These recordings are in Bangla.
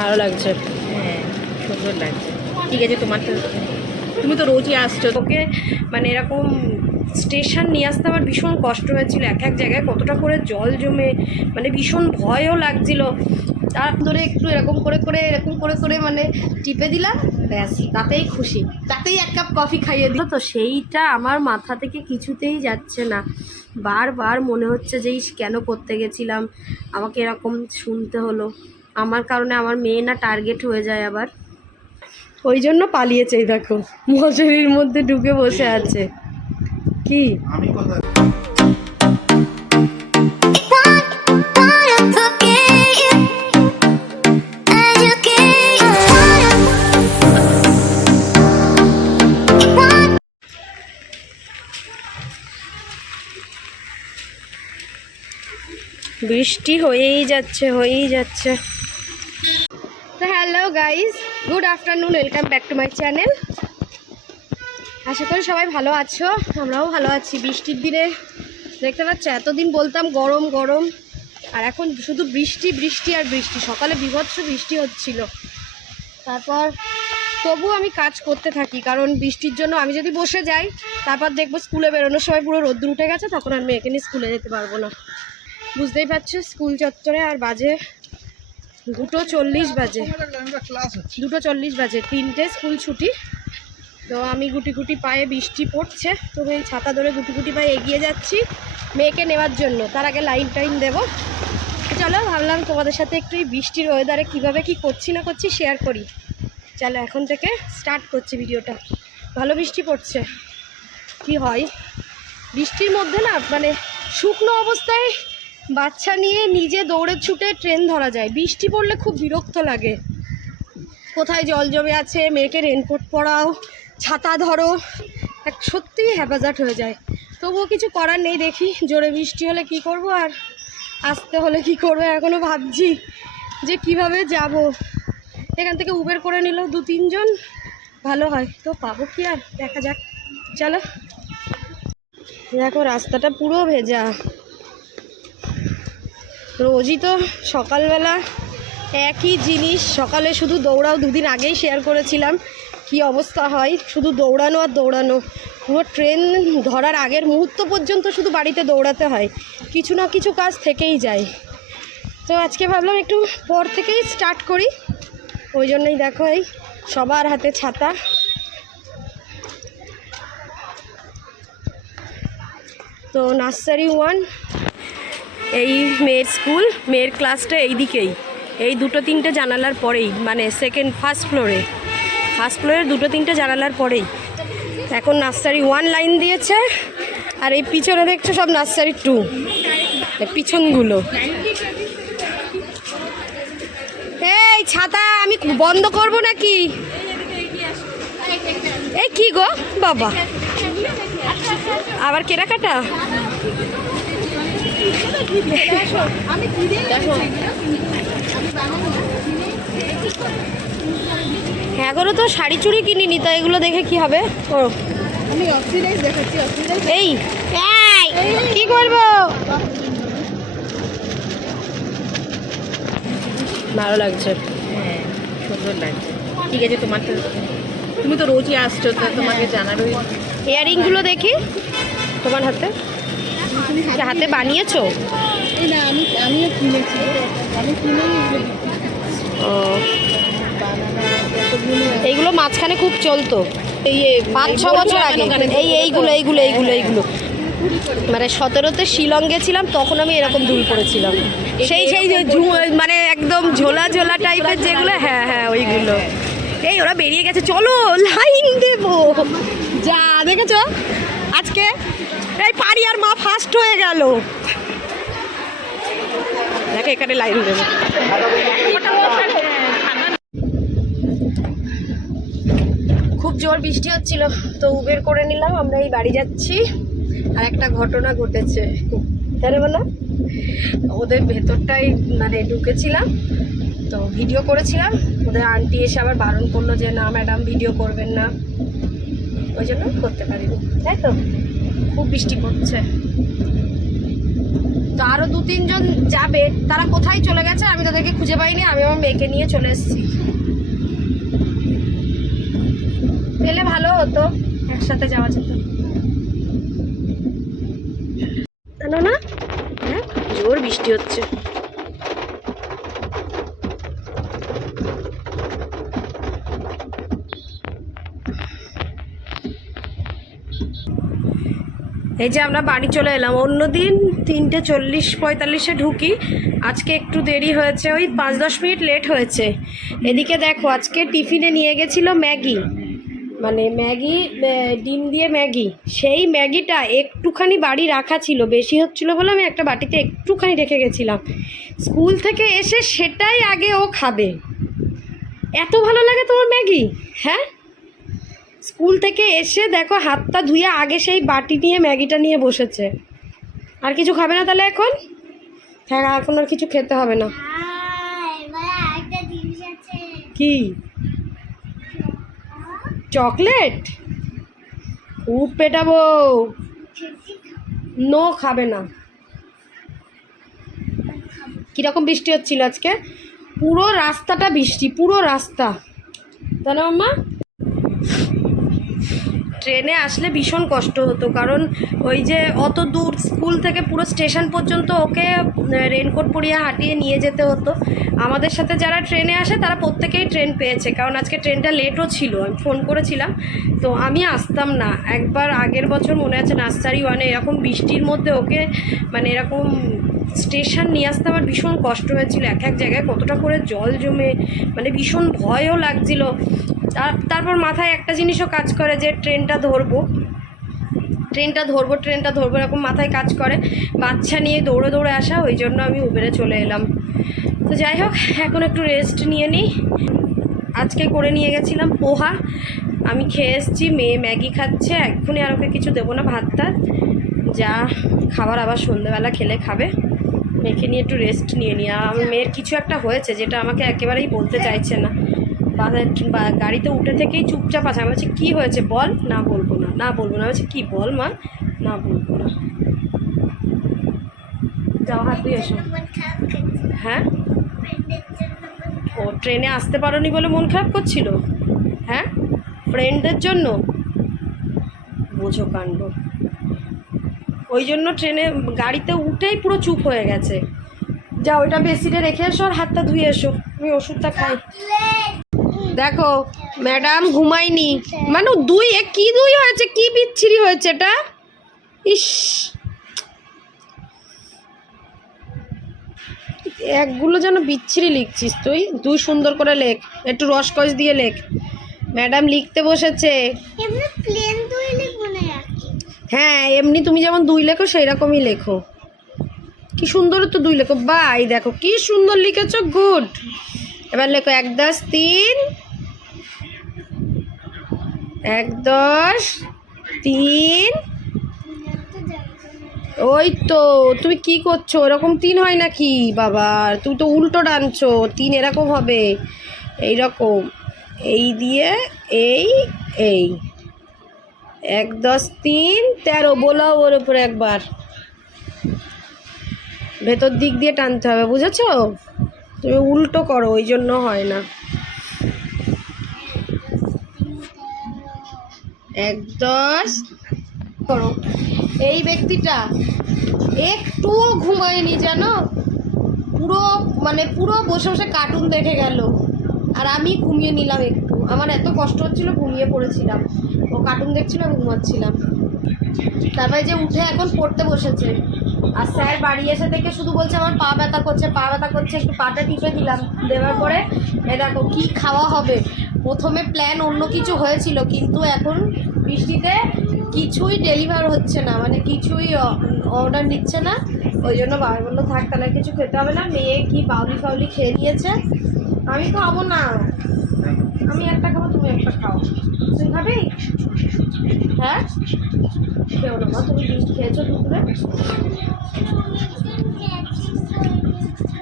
ভালো লাগছে। হ্যাঁ সুন্দর লাগছে। ঠিক আছে তোমার তো তুমি তো রোজই আসছো। তোকে মানে এরকম স্টেশন নিয়ে আসতে আমার ভীষণ কষ্ট হয়েছিল। এক এক জায়গায় কতটা করে জল জমে মানে ভীষণ ভয়ও লাগছিল। তার ধরে একটু এরকম করে করে এরকম করে করে মানে টিপে দিলাম ব্যাস তাতেই খুশি। তাতেই এক কাপ কফি খাইয়ে দিল তো সেইটা আমার মাথা থেকে কিছুতেই যাচ্ছে না। বারবার মনে হচ্ছে যে কেন করতে গেছিলাম? আমাকে এরকম শুনতে হলো। আমার কারণে আমার মেয়ে না টার্গেট হয়ে যায় আবার। ওই জন্য পালিয়েছে দেখো। মজুরির মধ্যে ঢুকে বসে আছে। কি? বৃষ্টি হয়েই যাচ্ছে হয়েই যাচ্ছে। Hello guys good afternoon welcome back to my channel আশা করি সবাই ভালো আছো। আমরাও ভালো আছি। বৃষ্টির দিনে দেখতে পাচ্ছ, এতদিন বলতাম গরম গরম। আর এখন শুধু বৃষ্টি বৃষ্টি আর বৃষ্টি। সকালে বিভৎস বৃষ্টি হচ্ছিল। তারপর তবু আমি কাজ করতে থাকি, কারণ বৃষ্টির জন্য আমি যদি বসে যাই, তারপর দেখব স্কুলে বেরোনোর সময় পুরো রোদ্দুর উঠে গেছে, তখন আর নিয়ে স্কুলে যেতে পারব না। বুঝতেই পারছ, স্কুল চত্বরে আর বাজে দুটো চল্লিশ বাজে। দুটো চল্লিশ বাজে। তিনটে স্কুল ছুটি। তো আমি গুটি গুটি পায়ে বৃষ্টি পড়ছে। তো ওই ছাতা ধরে গুটি গুটি পায়ে এগিয়ে যাচ্ছি মেয়েকে নেওয়ার জন্য। তার আগে লাইন টাইন দেবো। চলো, ভাবলাম তোমাদের সাথে একটু এই বৃষ্টির ওয়েদারে কীভাবে কি করছি না করছি শেয়ার করি। চলো, এখন থেকে স্টার্ট করছি ভিডিওটা ভালো বৃষ্টি পড়ছে। কি হয়? বৃষ্টির মধ্যে না মানে শুকনো অবস্থায় বাচ্চা নিয়ে নিজে দৌড়ে ছুটে ট্রেন ধরা যায়। বৃষ্টি পড়লে খুব বিরক্ত লাগে। কোথায় জল জমে আছে, মেয়েকে রেনকোট পরাও, ছাতা ধরো, এক সত্যিই হ্যাপাজাট হয়ে যায়। তবুও কিছু করার নেই, দেখি জোরে বৃষ্টি হলে কি করব আর আসতে হলে কি করব এখনও ভাবছি যে কীভাবে যাব। এখান থেকে উবের করে নিলেও দু তিনজন, ভালো হয়। তো পাবো কি আর? দেখা যাক। চলো। দেখো, রাস্তাটা পুরো ভেজা। রোজই তো সকালবেলা একই জিনিস। সকালে শুধু দৌড়াও দুদিন আগেই শেয়ার করেছিলাম। কি অবস্থা হয়? শুধু দৌড়ানো আর দৌড়ানো। পুরো ট্রেন ধরার আগের মুহূর্ত পর্যন্ত শুধু বাড়িতে দৌড়াতে হয়। কিছু না কিছু কাজ থেকেই যায়। তো আজকে ভাবলাম একটু পর থেকেই স্টার্ট করি। ওই জন্যই দেখো এই সবার হাতে ছাতা। তো নার্সারি ওয়ান এই মেয়ের স্কুল, মেয়ের ক্লাসটা এই দিকেই এই দুটো তিনটে জানালার পরেই মানে সেকেন্ড ফার্স্ট ফ্লোরে ফার্স্ট ফ্লোরের দুটো তিনটে জানালার পরেই। এখন নার্সারি ওয়ান লাইন দিয়েছে, আর এই পিছনে দেখছ সব নার্সারি টু পিছনগুলো। এই ছাতা আমি বন্ধ করব নাকি? এই কি গো? বাবা। আবার কেনাকাটা? এখনও তো শাড়ি চুড়ি কিনিনি তা এগুলো দেখে কি হবে? ও। আমি অক্সিডাইজ দেখাচ্ছি অক্সিডাইজ এই এই, কি করব? ভালো লাগছে। হ্যাঁ সুন্দর লাগছে। ঠিক আছে তোমার তো তুমি তো রোজই আসছো তো তোমাকে জানারই ইয়ারিংগুলো দেখি তোমার হাতে। কি হাতে বানিয়েছো? ও। এইগুলো মাঝখানে খুব চলতো। এই পাঁচ ছ বছর আগে। এই এইগুলো এইগুলো এইগুলো এইগুলো। মানে সতেরোতে শিলং গেছিলাম তখন আমি এরকম দুল পড়েছিলাম সেই সেই যে মানে একদম ঝোলা ঝোলা টাইপের যেগুলো হ্যাঁ হ্যাঁ ওইগুলো। এই ওরা বেরিয়ে গেছে। চলো লাইন দেবো। যা দেখেছ? আজকে পারি আর মা ফার্স্ট হয়ে গেল। দেখো, এখানে লাইন দেবো। খুব জোর বৃষ্টি হচ্ছিল, তো উবের করে নিলাম, আমরা এই বাড়ি যাচ্ছি। আর একটা ঘটনা ঘটেছে। না? বলো ওদের ভেতরটাই মানে ঢুকেছিলাম, তো ভিডিও করেছিলাম। ওদের আন্টি এসে আবার বারণ করল যে, না ম্যাডাম ভিডিও করবেন না। ওই জন্য করতে পারিনি। তাই তো? খুব বৃষ্টি পড়ছে। তো আরও দু, তিনজন যাবে, তারা কোথায় চলে গেছে আমি তাদেরকে খুঁজে পাইনি, আমি আমার মেয়েকে নিয়ে চলে এসেছি। পেলে ভালো হতো, একসাথে যাওয়া যেত। না? হ্যাঁ জোর বৃষ্টি হচ্ছে। এই যে আমরা বাড়ি চলে এলাম। অন্যদিন তিনটে চল্লিশ পঁয়তাল্লিশে ঢুকি। আজকে একটু দেরি হয়েছে, ওই পাঁচ দশ মিনিট লেট হয়েছে। এদিকে দেখো, আজকে টিফিনে নিয়ে গেছিল ম্যাগি। মানে ম্যাগি ডিম দিয়ে ম্যাগি। সেই ম্যাগিটা একটুখানি বাড়ি রাখা ছিল, বেশি হচ্ছিল বলে আমি একটা বাটিতে একটুখানি রেখে গেছিলাম। স্কুল থেকে এসে সেটাই আগে ও খাবে। এত ভালো লাগে তোমার ম্যাগি হ্যাঁ? স্কুল থেকে এসে দেখো হাতটা ধুয়ে আগে সেই বাটি নিয়ে ম্যাগিটা নিয়ে বসেছে। আর কিছু খাবে না তাহলে এখন? হ্যাঁ এখন আর কিছু খেতে হবে না। কি? চকলেট? খুব পেটাবো। নো খাবে না। কীরকম বৃষ্টি হচ্ছিল আজকে? পুরো রাস্তাটা বৃষ্টি পুরো রাস্তা। তাই না মাম্মা ট্রেনে আসলে ভীষণ কষ্ট হতো, কারণ ওই যে অত দূর স্কুল থেকে পুরো স্টেশন পর্যন্ত ওকে রেনকোট পরিয়ে হাঁটিয়ে নিয়ে যেতে হতো। আমাদের সাথে যারা ট্রেনে আসে তারা প্রত্যেকেই ট্রেন পেয়েছে, কারণ আজকে ট্রেনটা লেটও ছিল, আমি ফোন করেছিলাম। তো আমি আসতাম না, একবার আগের বছর মনে আছে নার্সারি ওয়ানে এরকম বৃষ্টির মধ্যে ওকে মানে এরকম স্টেশন নিয়ে আসতে আমার ভীষণ কষ্ট হয়েছিল, এক এক জায়গায় কতটা করে জল জমে মানে ভীষণ ভয়ও লাগছিল। তার- তারপর মাথায় একটা জিনিসও কাজ করে যে ট্রেনটা ধরবো। ট্রেনটা ধরবো ট্রেনটা ধরবো, এরকম মাথায় কাজ করে। বাচ্চা নিয়ে দৌড়ে দৌড়ে আসা, ওই জন্য আমি উবেরে চলে এলাম। তো যাই হোক, এখন একটু রেস্ট নিয়ে নিই। আজকে করে নিয়ে গেছিলাম পোহা। আমি খেয়ে এসেছি, মেয়ে ম্যাগি খাচ্ছে, এক্ষুনি আর ওকে কিছু দেবো না ভাত টাত যা, খাবার আবার সন্ধ্যেবেলা খেলে খাবে। মেয়েকে নিয়ে একটু রেস্ট নিয়ে নিই। আর আমার মেয়ের কিছু একটা হয়েছে যেটা আমাকে একেবারেই বলতে চাইছে না। গাড়িতে উঠে থেকেই চুপচাপ আছে। আমি বলছি, কী হয়েছে বল? না বলব না। না বলব না। বলছি, কী বল মা? না বলব না। যাও হাত দিয়ে এসো। হ্যাঁ? ও ট্রেনে আসতে পারোনি বলে মন খারাপ করছিল? হ্যাঁ? ফ্রেন্ডদের জন্য? বোঝো কাণ্ড। ওই জন্য ট্রেনে গাড়িতে উঠেই পুরো চুপ হয়ে গেছে। যা ওইটা বেসিনে রেখে এসো আর হাতটা ধুয়ে এসো, আমি ওষুধটা খাই। দেখো, ম্যাডাম ঘুমাইনি মানে দুই এ কি দুই হয়েছে? কি বিচ্ছিরি হয়েছে এটা? ইস। একগুলো যেন বিচ্ছিরি লিখছিস তুই। দুই সুন্দর করে লেখ। একটু রসকস দিয়ে লেখ। ম্যাডাম লিখতে বসেছে। হ্যাঁ এমনি তুমি যেমন দুই লেখো সেই রকমই লেখো। কি সুন্দর তো দুই লেখো। বাই, দেখো, কি সুন্দর লিখেছ, গুড। এবার লেখো, এক দশ তিন, এক দশ তিন। ওই তো, তুমি কি করছ? এরকম তিন হয় নাকি? বাবা, তুমি তো উল্টো টানছো, তিন এরকম হবে। এই রকম এই দিয়ে, এই এই। এক, দশ, তিন, তেরো, বলাও ওর উপরে একবার। ভেতর দিক দিয়ে টানতে হবে, বুঝেছ? তুমি উল্টো করো, ওই জন্য হয় না। এক, দশ, করো। এই ব্যক্তিটা একটুও ঘুমায়নি জানো? পুরো মানে পুরো বসে বসে কার্টুন দেখে গেল। আর আমি ঘুমিয়ে নিলাম একটু। আমার এত কষ্ট হচ্ছিল, ঘুমিয়ে পড়েছিলাম। ও কার্টুন দেখছিল, আমি ঘুমাচ্ছিলাম। তারপরে যে উঠে এখন পড়তে বসেছে। আর স্যার বাড়ি এসে থেকে শুধু বলছে, আমার পা ব্যথা করছে, পা ব্যথা করছে, একটু পাটা টিপে দিলাম। দেওয়ার পরে, এ দেখো কী খাওয়া হবে? প্রথমে প্ল্যান অন্য কিছু হয়েছিল, কিন্তু এখন বৃষ্টিতে কিছুই ডেলিভার হচ্ছে না। মানে কিছুই অর্ডার নিচ্ছে না। ওই জন্য বাবা বলল, থাক, তাহলে কিছু খেতে হবে না। মেয়ে কি বাউলি ফাউলি খেয়ে নিয়েছে? আমি খাব না। আমি একটা খাব, তুমি একটা খাও। তুমি খাবি? হ্যাঁ? খেও না মা, তুমি ডিম খেয়েছো দুপুরে?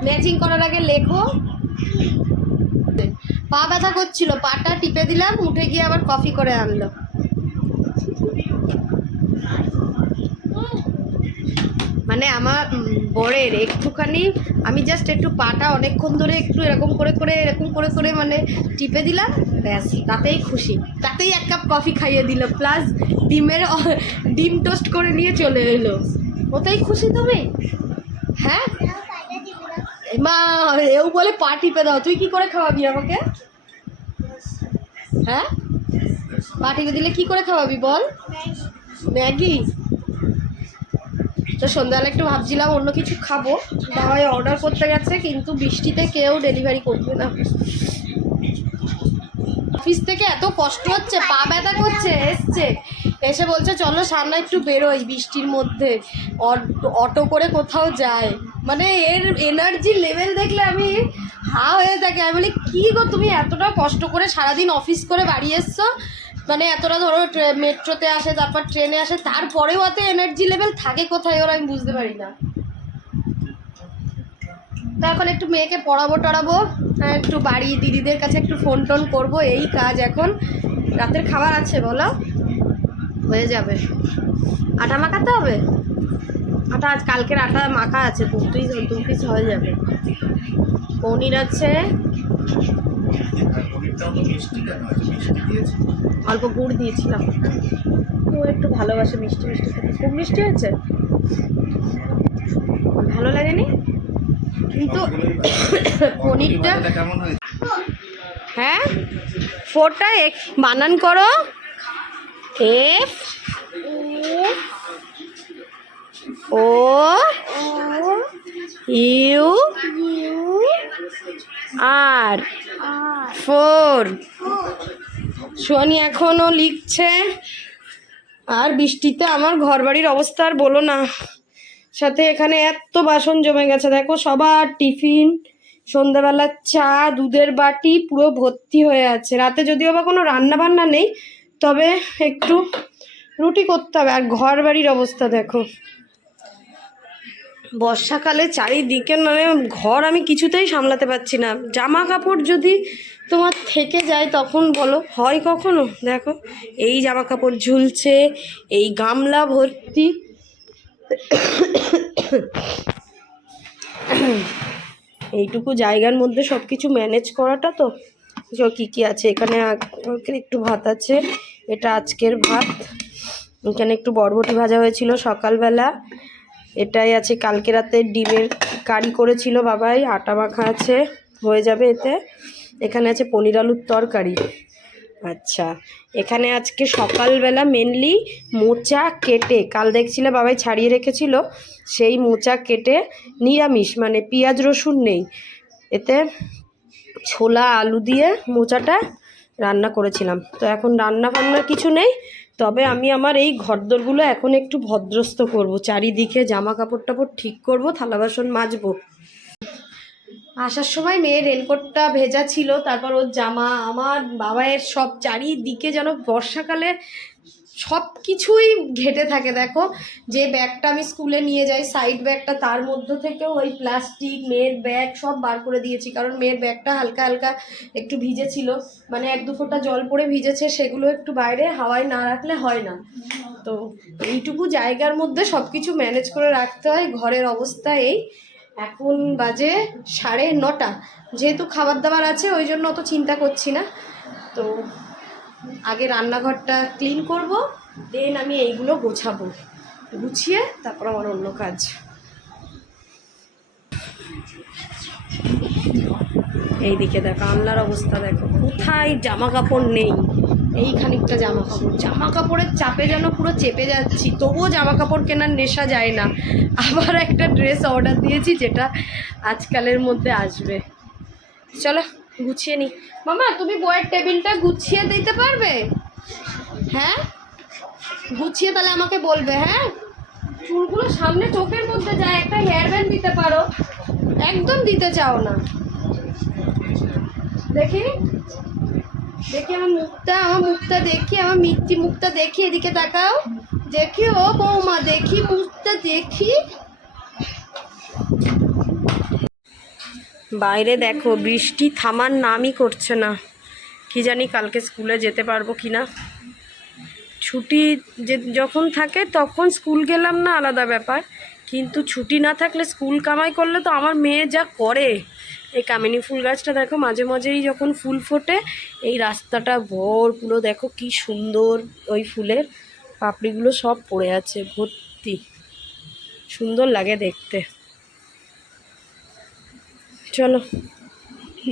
ম্যাচিং করার আগে লেখো। পা ব্যথা করছিল, পাটা টিপে দিলাম, উঠে গিয়ে আবার কফি করে আনলো। মানে আমার বরের একটুখানি, আমি জাস্ট একটু পাটা অনেকক্ষণ ধরে একটু এরকম করে করে, এরকম করে করে মানে টিপে দিলাম, ব্যাস, তাতেই খুশি। তাতেই এক কাপ কফি খাইয়ে দিল প্লাস ডিমের, ডিম টোস্ট করে নিয়ে চলে এলো। ওতেই খুশি তুমি? হ্যাঁ? মা, এও বলে পা টিপে দাও, তুই কি করে খাওয়াবি আমাকে? হ্যাঁ? পা টিপে দিলে কি করে খাওয়াবি বল? ম্যাগি। তো সন্ধ্যাবেলা একটু ভাবছিলাম অন্য কিছু খাব। বাবাই অর্ডার করতে গেছে, কিন্তু বৃষ্টিতে কেউ ডেলিভারি করবে না। অফিস থেকে এত কষ্ট হচ্ছে, পা ব্যথা করছে, এসছে। এসে বলছে, চলো সামনে একটু বেরোই বৃষ্টির মধ্যে। অট- অটো করে কোথাও যায়। মানে এর এনার্জি লেভেল দেখলে আমি হা হয়ে থাকে। আমি বলি, কী গো, তুমি এতটা কষ্ট করে সারাদিন অফিস করে বাড়ি এসছো? মানে এতটা ধরো ট্রে- মেট্রোতে আসে, তারপর ট্রেনে আসে, তারপরেও অত এনার্জি লেভেল থাকে কোথায় ওরা আমি বুঝতে পারি না। তো এখন একটু মেয়েকে পড়াবো টড়াবো একটু বাড়ি দিদিদের কাছে একটু ফোন টোন করব, এই কাজ এখন। রাতের খাবার আছে বলো? হয়ে যাবে। আটা মাখাতে হবে? আটা আজ কালকের আটা মাখা আছে দু পিস দু পিস হয়ে যাবে। পনির আছে। তো অল্প গুড় দিয়েছিলাম। ও একটু ভালোবাসে, মিষ্টি মিষ্টি খেতে। খুব মিষ্টি হয়েছে? ভালো লাগেনি? কিন্তু পনিরটা হ্যাঁ? ফোরটা বানান করো। F, O, U, R, four. Soni এখনও লিখছে। আর বৃষ্টিতে আমার ঘর বাড়ির অবস্থা আর বলো না। সাথে এখানে এত বাসন জমে গেছে, দেখো সবার টিফিন সন্ধ্যাবেলার চা, দুধের বাটি, পুরো ভর্তি হয়ে আছে। রাতে যদিও বা কোনো রান্না বান্না নেই, তবে একটু রুটি করতে হবে। আর ঘর বাড়ির অবস্থা দেখো। বর্ষাকালে চারিদিকে মানে ঘর আমি কিছুতেই সামলাতে পারছি না। জামা কাপড় যদি তোমার থেকে যায় তখন বলো। হয় কখনো? দেখো, এই জামা কাপড় ঝুলছে, এই গামলা ভর্তি। এইটুকু জায়গার মধ্যে সব কিছু ম্যানেজ করাটা তো? কী কী আছে? এখানে একটু ভাত আছে, এটা আজকের ভাত। এখানে একটু বরবটি ভাজা হয়েছিল সকালবেলা। এটাই আছে, কালকে রাতে ডিমের কারি করেছিল বাবাই, আটা মাখা আছে। হয়ে যাবে এতে। এখানে আছে পনির আলুর তরকারি। আচ্ছা এখানে আজকে সকালবেলা মেনলি মোচা কেটে, কাল দেখছিলে বাবাই ছাড়িয়ে রেখেছিল, সেই মোচা কেটে নিরামিষ মানে পেঁয়াজ রসুন নেই। এতে ছোলা আলু দিয়ে মোচাটা রান্না করেছিলাম। তো এখন রান্না ফান্নার কিছু নেই, তবে আমি আমার এই ঘরদোরগুলো এখন একটু ভদ্রস্ত করব, চারিদিকে জামা কাপড় টাপড় ঠিক করব, থালা বাসন মাজবো। আসার সময় মেয়ের রেনকোটটা ভেজা ছিল, তারপর ওর জামা, আমার বাবায়ের সব চারিদিকে যেন বর্ষাকালে সব কিছুই ঘেটে থাকে, দেখো। যে ব্যাগটা আমি স্কুলে নিয়ে যাই সাইড ব্যাগটা, তার মধ্য থেকেও ওই প্লাস্টিক মেয়ের ব্যাগ সব বার করে দিয়েছি, কারণ মেয়ের ব্যাগটা হালকা হালকা একটু ভিজেছিল। মানে এক দু ফোঁটা জল পড়ে ভিজেছে, সেগুলো একটু বাইরে হাওয়ায় না রাখলে হয় না। তো এইটুকু জায়গার মধ্যে সব কিছু ম্যানেজ করে রাখতে হয়, ঘরের অবস্থা এই। এখন বাজে সাড়ে নটা। যেহেতু খাবার দাবার আছে, ওই জন্য অত চিন্তা করছি না। তো আগে রান্নাঘরটা ক্লিন করব দেন আমি এইগুলো গোছাবো। গুছিয়ে তারপর আমার অন্য কাজ। এইদিকে দেখো আল্লাহর অবস্থা দেখো। কোথায় জামা কাপড় নেই। এই খানিকটা জামা কাপড় জামা কাপড়ের চাপে যেন পুরো চেপে যাচ্ছি, তবুও জামা কাপড় কেনার নেশা যায় না। আবার একটা ড্রেস অর্ডার দিয়েছি যেটা আজকালের মধ্যে আসবে। চলো, গুছিয়ে নি মামা, তুমি বইয়ের টেবিলটা গুছিয়ে দিতে পারবে? হ্যাঁ? গুছিয়ে তাহলে আমাকে বলবে হ্যাঁ? চুলগুলো সামনে চোখের মধ্যে যায়, একটা হেয়ার ব্যান্ড দিতে পারো। একদম দিতে চাও না। দেখি। দেখি আমার মুখটা আমার মুখটা দেখি, আমার মিষ্টি মুখটা দেখি, এদিকে তাকাও। দেখি, ও বৌমা, দেখি মুখটা, দেখি। বাইরে দেখো, বৃষ্টি থামার নামই করছে না। কি জানি কালকে স্কুলে যেতে পারব কি না। ছুটি যে যখন থাকে তখন স্কুল গেলাম না, আলাদা ব্যাপার। কিন্তু ছুটি না থাকলে স্কুল কামাই করলে তো আমার মেয়ে যা করে। এই কামিনী ফুল গাছটা দেখো, মাঝে মাঝেই যখন ফুল ফোটে, এই রাস্তাটা ভর পুরো দেখো কি সুন্দর ওই ফুলের পাপড়িগুলো সব পড়ে আছে, ভর্তি। সুন্দর লাগে দেখতে। চলো,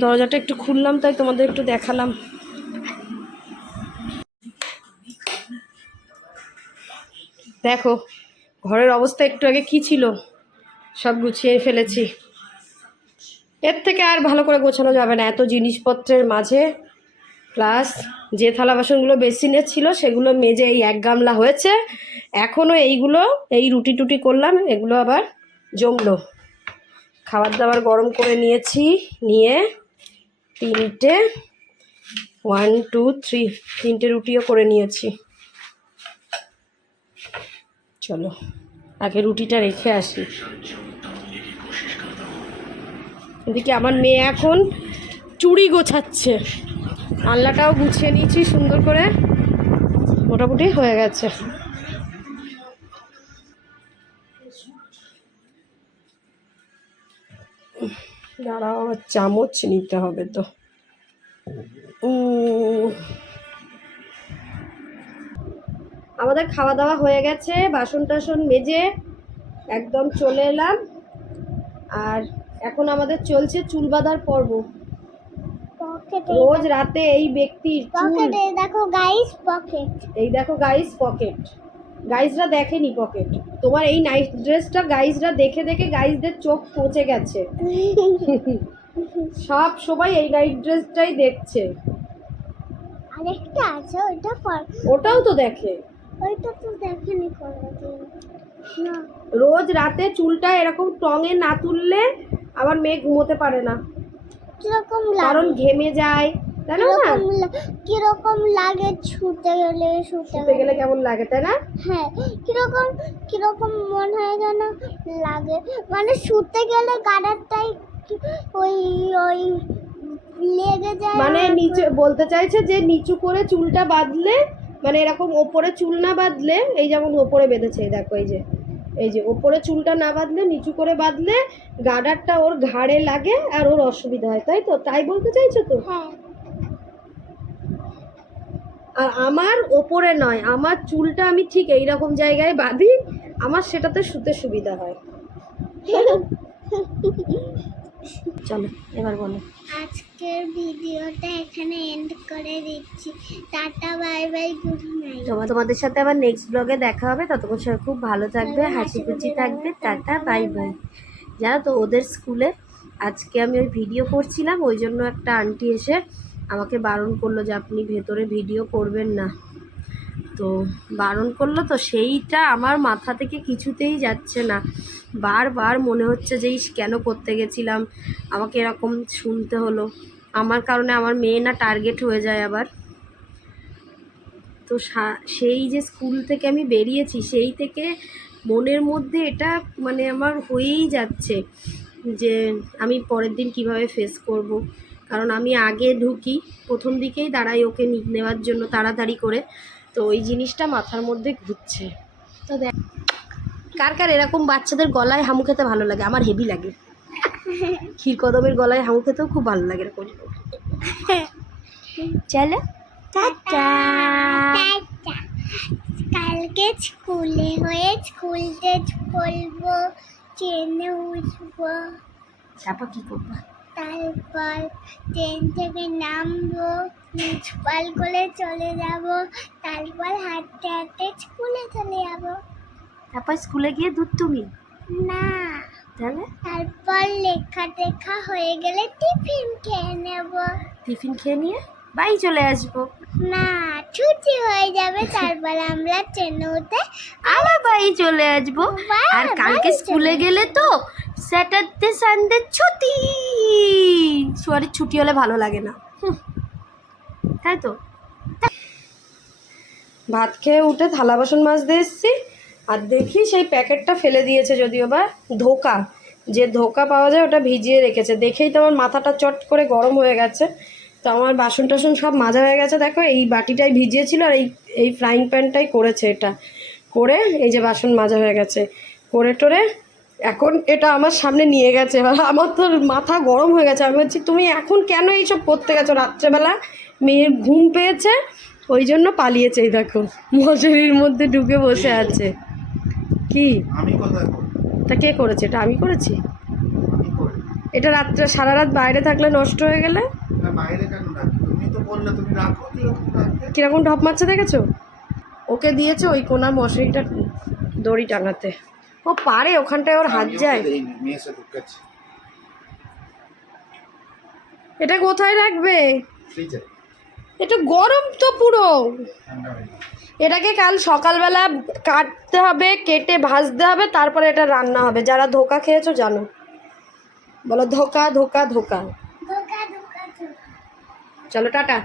দরজাটা একটু খুললাম, তাই তোমাদের একটু দেখালাম। দেখো, ঘরের অবস্থা একটু আগে কি ছিল? সব গুছিয়ে ফেলেছি। এর থেকে আর ভালো করে গোছানো যাবে না। এত জিনিসপত্রের মাঝে প্লাস যে থালা বাসনগুলো বেসিনে ছিল, সেগুলো মেজে এই এক গামলা হয়েছে। এখনও এইগুলো, এই রুটি টুটি করলাম, এগুলো আবার জমলো। খাবার দাবার গরম করে নিয়েছি, নিয়ে তিনটে ওয়ান টু থ্রি তিনটে রুটিও করে নিয়েছি। চলো, আগে রুটিটা রেখে আসি। এদিকে আমার মেয়ে এখন চুড়ি গোছাচ্ছে। আল্লাটাও গুছিয়ে নিয়েছি সুন্দর করে। মোটামুটি হয়ে গেছে। দাঁড়াও চামচ নিতে হবে তো। আমাদের খাওয়া দাওয়া হয়ে গেছে বাসন টাসন মেজে একদম চলে এলাম। আর এখন আমাদের চলছে চুল বাঁধার পর্ব। রোজ রাতে এই ব্যক্তির চুল দেখো গাইস পকেট এই দেখো গাইস পকেট গাইজরা দেখেনি পকেট তোমার এই নাইট ড্রেসটা গাইজরা দেখে দেখে গাইজদের চোখ পচে গেছে। সব সবাই এই নাইট ড্রেসটাই দেখছে। আরেকটা আছে পর ওটাও তো দেখে। ওইটা তো দেখেনি কোনোদিন না। রোজ রাতে চুলটা এরকম টঙে না তুললে আমার মেয়ে ঘুমোতে পারে না। কীরকম কারণ ঘেমে যায় তাই না কীরকম লাগে ছুটে গেলে শুতে গেলে কেমন লাগে তাই না? হ্যাঁ কীরকম কীরকম মনে হয় যেন লাগে? মানে শুতে গেলে গাডারটাই ওই ওই লেগে যায় মানে নিচে বলতে চাইছে যে নিচু করে চুলটা বাঁধলে মানে এরকম ওপরে চুল না বাঁধলে এই যেমন ওপরে বেঁধেছে দেখো এই যে। এই যে ওপরে চুলটা না বাঁধলে নিচু করে বাঁধলে গার্ডারটা ওর ঘাড়ে লাগে আর ওর অসুবিধা হয় তাই তো? তাই বলতে চাইছো তো? হ্যাঁ। আর আমার ওপরে নয় আমার চুলটা আমি ঠিক এই রকম জায়গায় বাঁধি আমার সেটাতে শুতে সুবিধা হয়। চলো এবার বলো। আজকের ভিডিওটা এখানে এন্ড করে দিচ্ছি। Tata bye bye good night তোমার তোমাদের সাথে আবার নেক্সট ব্লগে দেখা হবে। ততক্ষণ সবাই খুব ভালো থাকবে হাসি খুশি থাকবে। টাটা বাই বাই জানো তো ওদের স্কুলে আজকে আমি ওই ভিডিও করছিলাম ওই জন্য একটা আন্টি এসে আমাকে বারণ করল যে আপনি ভেতরে ভিডিও করবেন না। তো বারণ করল তো সেইটা আমার মাথা থেকে কিছুতেই যাচ্ছে না। বারবার মনে হচ্ছে যে কেন করতে গেছিলাম? আমাকে এরকম শুনতে হলো। আমার কারণে আমার মেয়ে না টার্গেট হয়ে যায় আবার। তো সেই যে স্কুল থেকে আমি বেরিয়েছি, সেই থেকে মনের মধ্যে এটা মানে আমার হয়েই যাচ্ছে যে, আমি পরের দিন কীভাবে ফেস করব। কারণ আমি আগে ঢুকি, প্রথম দিকেই দাঁড়াই ওকে নেওয়ার জন্য তাড়াতাড়ি করে। তো ওই জিনিসটা মাথার মধ্যে ঘুরছে। তো দেখ কার কার এরকম বাচ্চাদের গলায় হামু খেতে ভালো লাগে? আমার হেভি লাগে। ক্ষীর কদমের গলায় হামু খেতেও খুব ভালো লাগে এরকম। চলো টাটা। কালকে স্কুলে হয়ে স্কুল ড্রেস পরবো ট্রেনে উঠবো। তারপর কি করবা? তারপর ট্রেন থেকে নামবো মিউনিসিপাল করে চলে যাব তারপর হাঁটতে হাঁটতে স্কুলে চলে যাব। তারপর স্কুলে গিয়ে দুধ তুমি? না। তাহলে? তারপর লেখা টেখা হয়ে গেলে টিফিন খেয়ে নেব। টিফিন খেয়ে নিয়ে বাই চলে আসব। না ছুটি হয়ে যাবে তারপর আমরা ট্রেনে উঠে আবার বাই চলে আসব। আর কালকে স্কুলে গেলে তো স্যাটারডে সানডে ছুটি। সোয়ারির ছুটি হলে ভালো লাগে না। হুম। তাই তো ভাত খেয়ে উঠে থালা বাসন মাজতে এসেছি। আর দেখি সেই প্যাকেটটা ফেলে দিয়েছে যদিও বা ধোকা। যে ধোকা পাওয়া যায় ওটা ভিজিয়ে রেখেছে। দেখেই তো আমার মাথাটা চট করে গরম হয়ে গেছে। তো আমার বাসন টাসন সব মাজা হয়ে গেছে। দেখো, এই বাটিটাই ভিজিয়েছিল আর এই এই ফ্রাইং প্যানটাই করেছে এটা। করে এই যে বাসন মাজা হয়ে গেছে। করে টোরে এখন এটা আমার সামনে নিয়ে গেছে। এবার আমার তো মাথা গরম হয়ে গেছে। আমি বলছি তুমি এখন কেন এইসব করতে গেছো রাত্রেবেলা? মেয়ের ঘুম পেয়েছে। ওই জন্য পালিয়েছে, এই দেখো। মশুরির মধ্যে ঢুকে বসে আছে। কি? আমি তা কে করেছে? এটা আমি করেছি? এটা রাত্রে সারা রাত বাইরে থাকলে নষ্ট হয়ে গেলে? না বাইরে কেন তুমি তো বললে তুমি রাখো কীরকম ঢপ মারছে দেখেছ? ওকে দিয়েছে ওই কোনার মশারিটা দড়ি টাঙাতে ও পারে ওখানটায় ওর হাত যায়। এটা কোথায় রাখবে? এটা গরম তো পুরো। এটাকে কাল সকালবেলা কাটতে হবে কেটে ভাজতে হবে তারপরে এটা রান্না হবে। যারা ধোকা খেয়েছো জানো। বলো ধোকা ধোকা ধোকা। চলো টাটা।